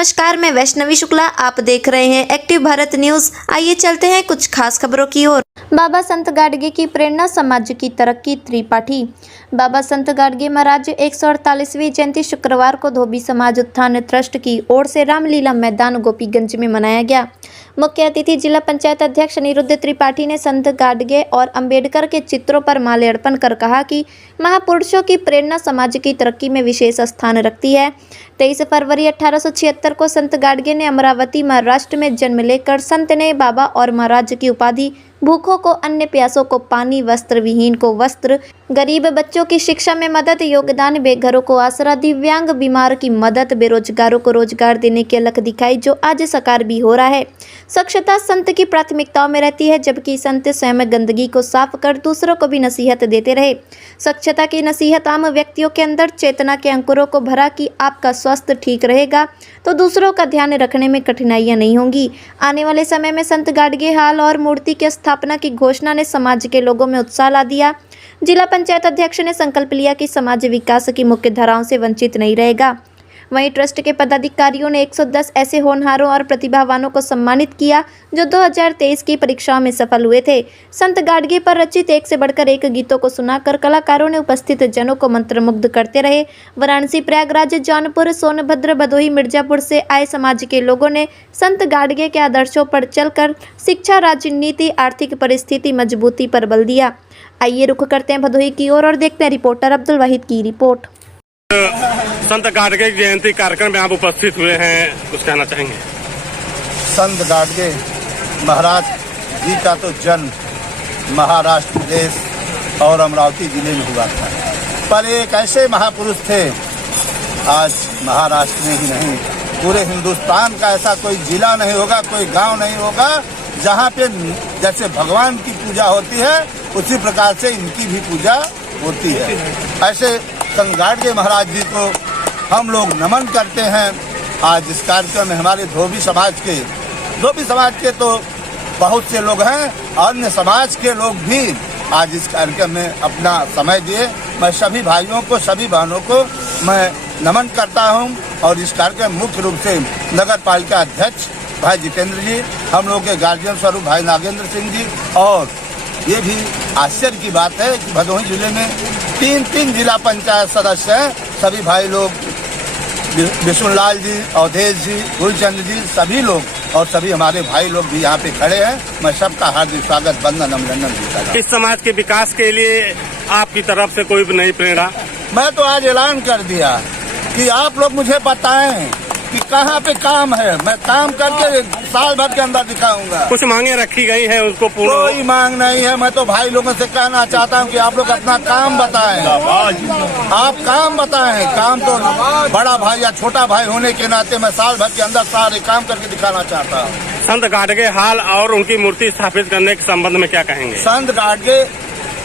नमस्कार, मैं वैष्णवी शुक्ला। आप देख रहे हैं एक्टिव भारत न्यूज। आइए चलते हैं कुछ खास खबरों की ओर। बाबा संत गाडगे की प्रेरणा, समाज की तरक्की। त्रिपाठी। बाबा संत गाडगे महाराज 148वीं जयंती शुक्रवार को धोबी समाज उत्थान ट्रस्ट की ओर से रामलीला मैदान गोपीगंज में मनाया गया। मुख्य अतिथि जिला पंचायत अध्यक्ष अनिरुद्ध त्रिपाठी ने संत गाडगे और अंबेडकर के चित्रों पर माल्यार्पण कर कहा कि महापुरुषों की प्रेरणा समाज की तरक्की में विशेष स्थान रखती है। 23 फरवरी 1876 को संत गाडगे ने अमरावती महाराष्ट्र में जन्म लेकर संत ने बाबा और महाराज की उपाधि, भूखों को अन्न, प्यासों को पानी, वस्त्र विहीन को वस्त्र, गरीब बच्चों की शिक्षा में मदद, योगदान, बेघरों को आसरा, दिव्यांग बीमार की मदद, बेरोजगारों को रोजगार देने की अलख दिखाई, जो आज साकार भी हो रहा है। स्वच्छता संत की प्राथमिकताओं में रहती है, जबकि संत स्वयं गंदगी को साफ कर दूसरों को भी नसीहत देते रहे। स्वच्छता की नसीहत आम व्यक्तियों के अंदर चेतना के अंकुरों को भरा कि आपका स्वास्थ्य ठीक रहेगा तो दूसरों का ध्यान रखने में कठिनाइयां नहीं होंगी। आने वाले समय में संत गाडगे हाल और मूर्ति की स्थापना की घोषणा ने समाज के लोगों में उत्साह ला दिया। जिला पंचायत अध्यक्ष ने संकल्प लिया कि समाज विकास की मुख्य धाराओं से वंचित नहीं रहेगा। वहीं ट्रस्ट के पदाधिकारियों ने 110 ऐसे होनहारों और प्रतिभावानों को सम्मानित किया जो 2023 की परीक्षाओं में सफल हुए थे। संत गाडगे पर रचित एक से बढ़कर एक गीतों को सुनाकर कलाकारों ने उपस्थित जनों को मंत्रमुग्ध करते रहे। वाराणसी, प्रयागराज, जौनपुर, सोनभद्र, भदोही, मिर्जापुर से आए समाज के लोगों ने संत गाडगे के आदर्शों पर चलकर शिक्षा, राजनीति, आर्थिक परिस्थिति मजबूती पर बल दिया। आइए रुख करते हैं भदोही की ओर और देखते हैं रिपोर्टर अब्दुल वाहिद की रिपोर्ट। संत गाडगे जयंती कार्यक्रम में आप उपस्थित हुए हैं, कुछ कहना चाहेंगे? संत गाडगे महाराज जी का तो जन्म महाराष्ट्र प्रदेश और अमरावती जिले में हुआ था, पर एक ऐसे महापुरुष थे, आज महाराष्ट्र में ही नहीं पूरे हिंदुस्तान का ऐसा कोई जिला नहीं होगा, कोई गांव नहीं होगा जहां पे जैसे भगवान की पूजा होती है उसी प्रकार से इनकी भी पूजा होती है। ऐसे संत गाडगे महाराज जी को हम लोग नमन करते हैं। आज इस कार्यक्रम में हमारे धोबी समाज के तो बहुत से लोग हैं, अन्य समाज के लोग भी आज इस कार्यक्रम में अपना समय दिए। मैं सभी भाइयों को, सभी बहनों को मैं नमन करता हूं। और इस कार्यक्रम मुख्य रूप से नगर पालिका अध्यक्ष भाई जितेंद्र जी, हम लोग के गार्जियन स्वरूप भाई नागेंद्र सिंह जी, और ये भी आश्चर्य की बात है कि भदोही जिले में तीन जिला पंचायत सदस्य हैं। सभी भाई लोग, विष्णुलाल जी, अवधेश जी, गुलचंद जी, सभी लोग और सभी हमारे भाई लोग भी यहाँ पे खड़े हैं। मैं सबका हार्दिक स्वागत, वंदन, अभिनंदन देता हूं। इस समाज के विकास के लिए आपकी तरफ से कोई नई प्रेरणा? मैं तो आज ऐलान कर दिया कि आप लोग मुझे बताएं कि कहाँ पे काम है, मैं काम करके साल भर के अंदर दिखाऊंगा। कुछ मांगे रखी गई है, उसको पूर्ण? कोई मांग नहीं है। मैं तो भाई लोगों से कहना चाहता हूँ कि आप लोग अपना काम बताएं, आप काम बताएं। काम तो बड़ा भाई या छोटा भाई होने के नाते मैं साल भर के अंदर सारे काम करके दिखाना चाहता हूँ। संत गाडगे हाल और उनकी मूर्ति स्थापित करने के संबंध में क्या कहेंगे? संत गाडगे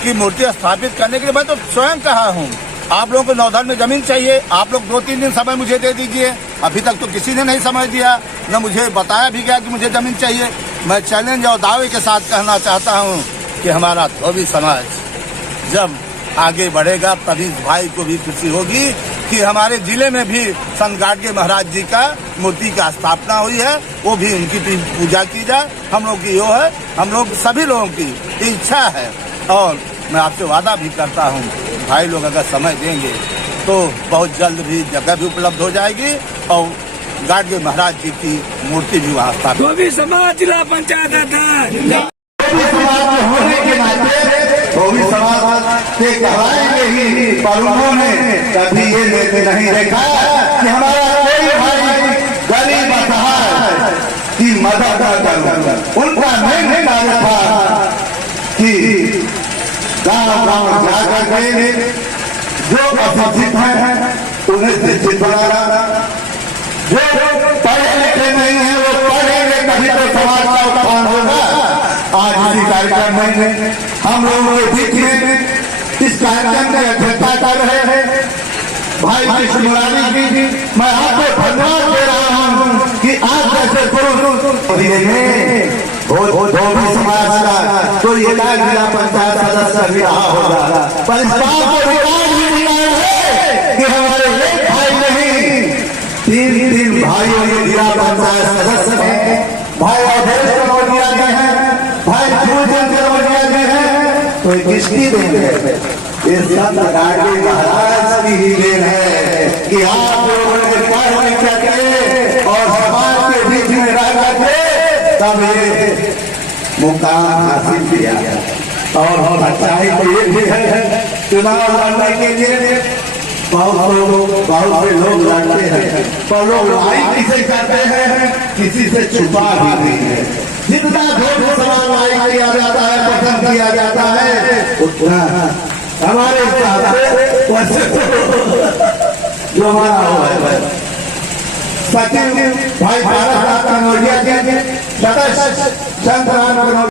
की मूर्ति स्थापित करने के लिए मैं तो स्वयं कहा हूँ, आप लोगों को नौधन में जमीन चाहिए, आप लोग 2-3 दिन समय मुझे दे दीजिए। अभी तक तो किसी ने नहीं समय दिया, न मुझे बताया भी गया कि मुझे जमीन चाहिए। मैं चैलेंज और दावे के साथ कहना चाहता हूं कि हमारा धोबी समाज जब आगे बढ़ेगा तभी भाई को भी खुशी होगी कि हमारे जिले में भी संत गाडगे महाराज जी का मूर्ति का स्थापना हुई है, वो भी उनकी पूजा की जाए। हम लोग की यो है, हम लोग सभी लोगों की इच्छा है। और मैं आपसे वादा भी करता हूँ, भाई लोग अगर समय देंगे तो बहुत जल्द भी जगह भी उपलब्ध हो जाएगी और गाडगे महाराज जी की मूर्ति भी वहाँ स्थापित। धोबी समाज जिला पंचायत होने के नाते धोबी समाज के कहलाएंगे ही, पर उन्होंने कभी ये लेते नहीं देखा कि हमारा कोई भाई गरीब असहाय की मदद कर। उनका मेन कार्य था कि गाँव जाकर के जो अशिक्षित है उन्हें शिक्षित बनाना, जो पढ़े लिखे नहीं है वो पढ़ेंगे तभी तो समाज का उत्थान होगा। आज इसी कार्यक्रम में हम लोगों के बीच में इस कार्यक्रम की अध्यक्षता कर रहे हैं भाई कृष्णलाल जी। मैं आपको धन्यवाद दे रहा हूँ कि आज जैसे पुरुष धोबी समाज का तो ये जिला पंचायत सदस्य भी रहा होगा, पर इस बात को रिकॉर्ड भी मिला है कि हमारे एक भाई नहीं 3 भाइयों ने पंचायत सदस्य हैं, भाई अवधेश कनौजिया जी हैं, भाई फूलचंद कनौजिया जी हैं, तो ये किसकी देन है? ये संत गाडगे महाराज की ही देन है कि आप लोगों ने पढ़ लिख करके और समाज के बीच में रह करके तब ये मुकाम हासिल किया। और हम सच्चाई तो ये भी है, चुनाव लड़ने के लिए बहुत से लोग लड़ते हैं, पर लोग लड़ाई किसे करते हैं, किसी से छुपा भी नहीं है। जितना झूठ सवाल लड़ाई किया जाता है, पसंद किया जाता है, उतना हमारे हिसाब से जो हमारा हुआ है सचिव भाई भारत कनौजिया जी, सदस्य संतराम कनौजिया।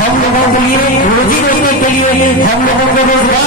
हम लोगों के लिए रोजी रोटी के लिए हम लोगों को रोजगार